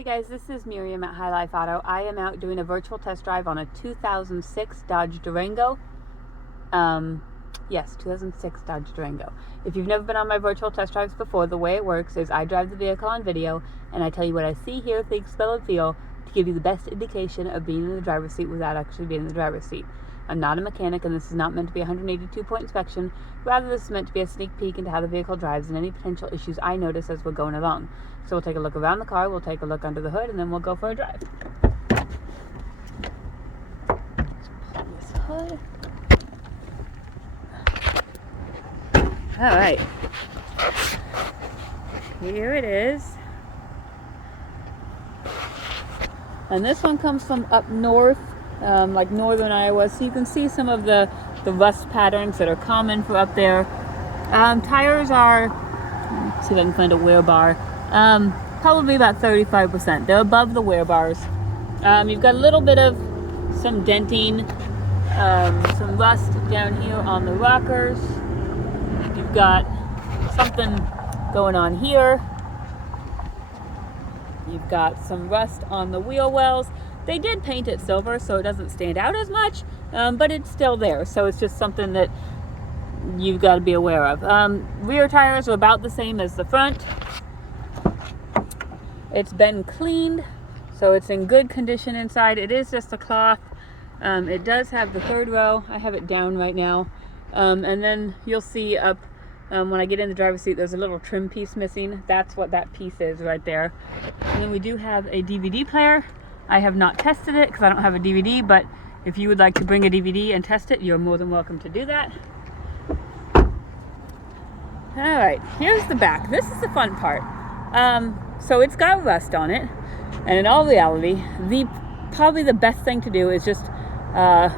Hey guys, this is Miriam at High Life Auto. I am out doing a virtual test drive on a 2006 Dodge Durango. Yes, 2006 Dodge Durango. If you've never been on my virtual test drives before, the way it works is I drive the vehicle on video and I tell you what I see, hear, think, smell, and feel to give you the best indication of being in the driver's seat without actually being in the driver's seat. I'm not a mechanic, and this is not meant to be a 182-point inspection. Rather, this is meant to be a sneak peek into how the vehicle drives and any potential issues I notice as we're going along. So we'll take a look around the car, we'll take a look under the hood, and then we'll go for a drive. Let's pull this hood. All right. Here it is. And this one comes from up north, like northern Iowa, so you can see some of the rust patterns that are common for up there. Tires are, let's see if I can find a wear bar, probably about 35%. They're above the wear bars. You've got a little bit of some denting, some rust down here on the rockers. You've got something going on here. You've got some rust on the wheel wells. They did paint it silver, so it doesn't stand out as much, but it's still there. So it's just something that you've got to be aware of. Rear tires are about the same as the front. It's been cleaned, so it's in good condition inside. It is just a cloth. It does have the third row. I have it down right now. And then you'll see up when I get in the driver's seat, there's a little trim piece missing. That's what that piece is right there. And then we do have a DVD player. I have not tested it because I don't have a DVD, but if you would like to bring a DVD and test it, you're more than welcome to do that. All right, here's the back. This is the fun part. So it's got rust on it, and in all reality, probably the best thing to do is just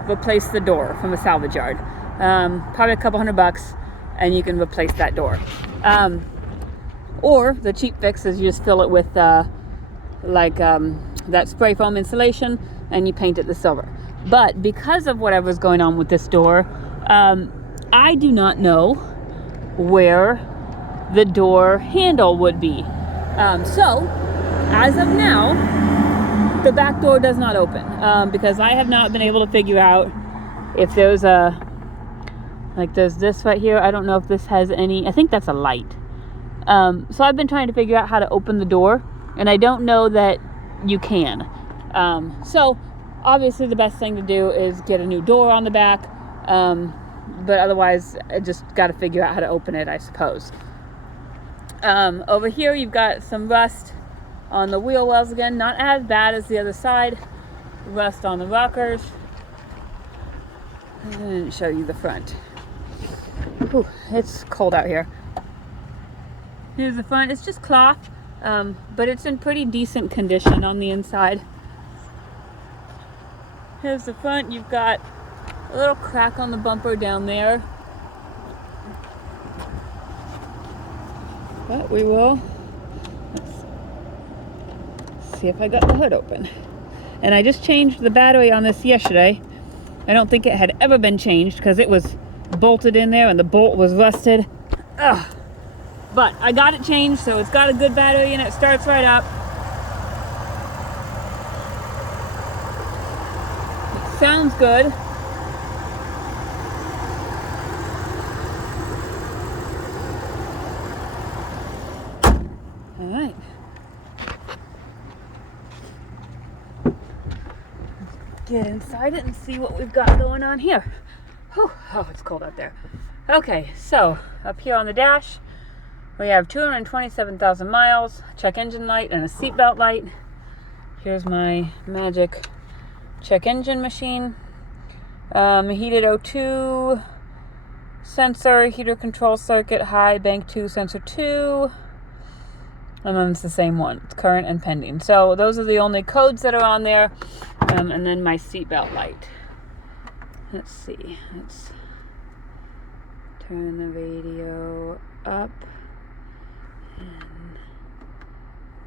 replace the door from a salvage yard. Probably a couple $100, and you can replace that door. Or the cheap fix is you just fill it with that spray foam insulation and you paint it the silver. But because of whatever's going on with this door, I do not know where the door handle would be. So as of now, the back door does not open because I have not been able to figure out if there's there's this right here. I don't know if this has any, I think that's a light. So I've been trying to figure out how to open the door, and I don't know that you can. So obviously the best thing to do is get a new door on the back, but otherwise I just got to figure out how to open it, I suppose. Over here you've got some rust on the wheel wells again, not as bad as the other side. Rust on the rockers. I didn't show you the front. Ooh, it's cold out here. Here's the front. It's just cloth, but it's in pretty decent condition on the inside. Here's the front. You've got a little crack on the bumper down there. But we will, let's see if I got the hood open. And I just changed the battery on this yesterday. I don't think it had ever been changed because it was bolted in there and the bolt was rusted. Ugh. But I got it changed, so it's got a good battery and it starts right up. It sounds good. All right. Let's get inside it and see what we've got going on here. Whew. Oh, it's cold out there. Okay, so up here on the dash, we have 227,000 miles, check engine light, and a seatbelt light. Here's my magic check engine machine. Heated O2 sensor, heater control circuit, high bank 2 sensor 2. And then it's the same one. It's current and pending. So those are the only codes that are on there. And then my seatbelt light. Let's see. Let's turn the radio up and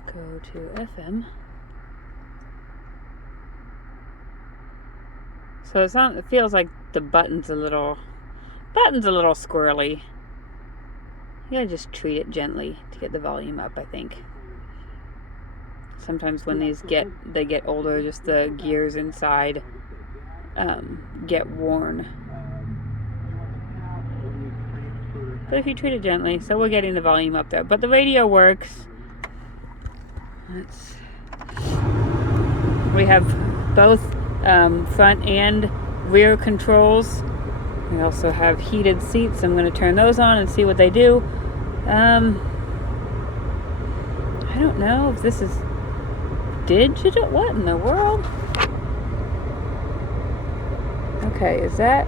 go to FM. So it feels like the button's a little squirrely. You gotta just treat it gently to get the volume up, I think. Sometimes when they get older, just the gears inside get worn. But if you treat it gently, so we're getting the volume up there. But the radio works. We have both front and rear controls. We also have heated seats. I'm going to turn those on and see what they do. I don't know if this is digital. What in the world? Okay, is that...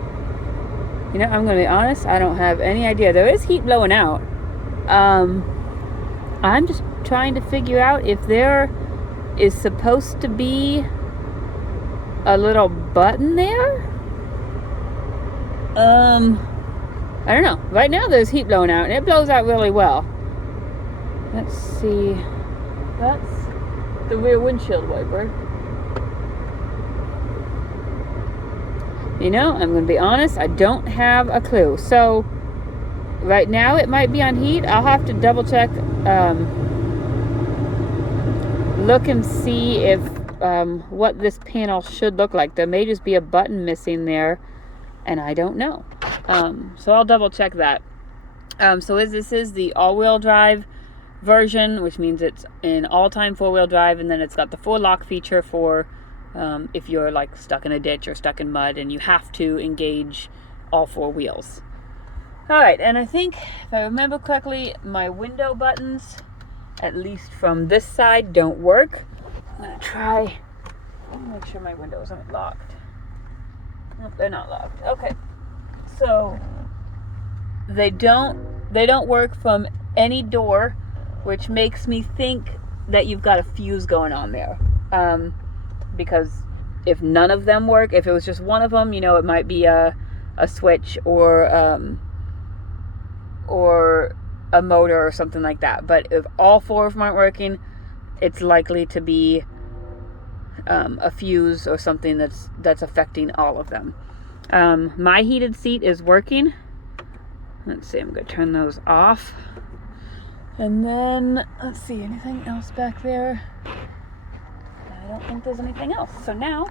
You know, I'm going to be honest, I don't have any idea. There is heat blowing out. I'm just trying to figure out if there is supposed to be a little button there. I don't know. Right now there's heat blowing out, and it blows out really well. Let's see. That's the rear windshield wiper. You know, I'm going to be honest, I don't have a clue. So, right now it might be on heat. I'll have to double check, look and see if what this panel should look like. There may just be a button missing there, and I don't know. So I'll double check that. This is the all-wheel drive version, which means it's an all-time four-wheel drive, and then it's got the 4-lock feature for if you're like stuck in a ditch or stuck in mud and you have to engage all 4 wheels. Alright, and I think if I remember correctly, my window buttons, at least from this side, don't work. I'm going to try, let me make sure my windows aren't locked. Nope, they're not locked. Okay, so they don't work from any door, which makes me think that you've got a fuse going on there. Because if none of them work, if it was just one of them, you know, it might be a switch or a motor or something like that. But if all 4 of them aren't working, it's likely to be a fuse or something that's affecting all of them. My heated seat is working. Let's see, I'm going to turn those off. And then, let's see, anything else back there? I don't think there's anything else. So now,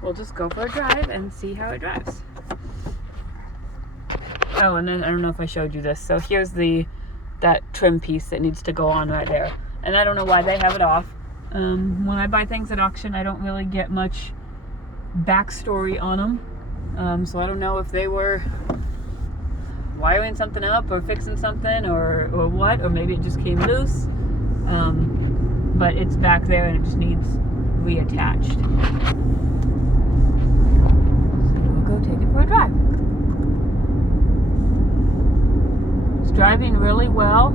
we'll just go for a drive and see how it drives. Oh, and then I don't know if I showed you this. So here's that trim piece that needs to go on right there. And I don't know why they have it off. When I buy things at auction, I don't really get much backstory on them. So I don't know if they were wiring something up or fixing something or what, or maybe it just came loose. But it's back there and it just needs reattached. So we'll go take it for a drive. It's driving really well.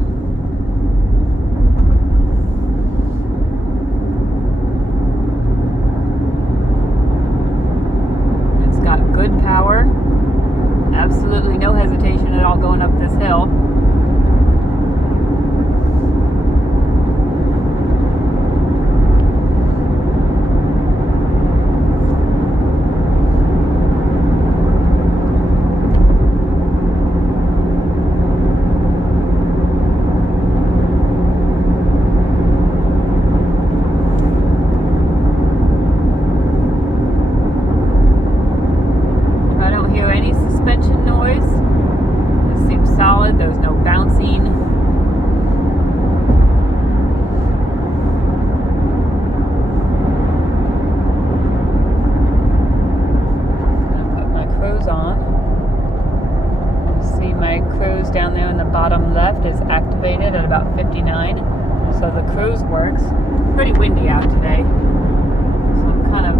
It's got good power. Absolutely no hesitation at all going up this hill. There's no bouncing. I'm going to put my cruise on. See, my cruise down there in the bottom left is activated at about 59. So the cruise works. Pretty windy out today, so I'm kind of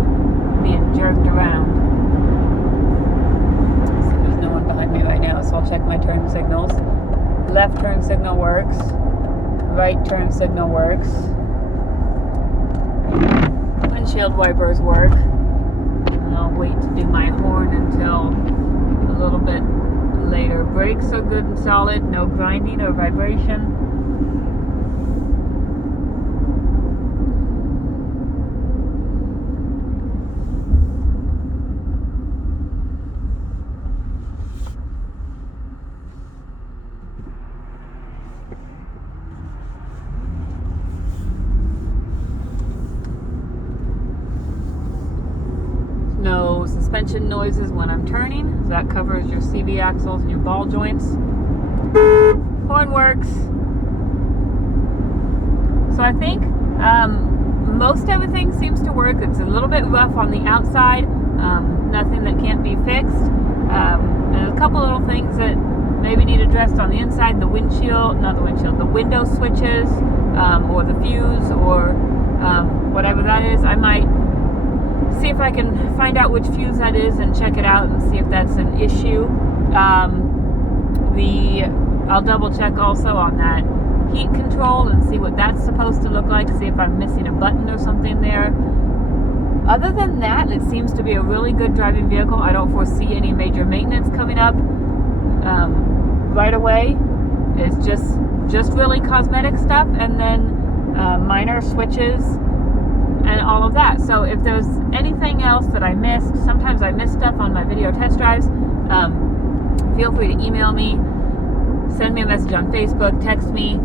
being jerked around. Me right now, so I'll check my turn signals. Left turn signal works. Right turn signal works. Windshield wipers work. And I'll wait to do my horn until a little bit later. Brakes are good and solid, no grinding or vibration. no suspension noises when I'm turning. So that covers your CV axles and your ball joints. Horn works. So I think most everything seems to work. It's a little bit rough on the outside. Nothing that can't be fixed. There's a couple little things that maybe need addressed on the inside. The window switches, or the fuse, or whatever that is. I might see if I can find out which fuse that is and check it out and see if that's an issue. I'll double check also on that heat control and see what that's supposed to look like, see if I'm missing a button or something there. Other than that, it seems to be a really good driving vehicle. I don't foresee any major maintenance coming up right away. It's just really cosmetic stuff, and then minor switches and all of that. So if there's anything else that I missed, sometimes I miss stuff on my video test drives, feel free to email me, send me a message on Facebook, text me.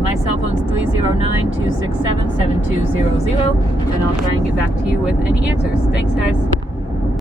My cell phone's 309-267-7200, and I'll try and get back to you with any answers. Thanks, guys.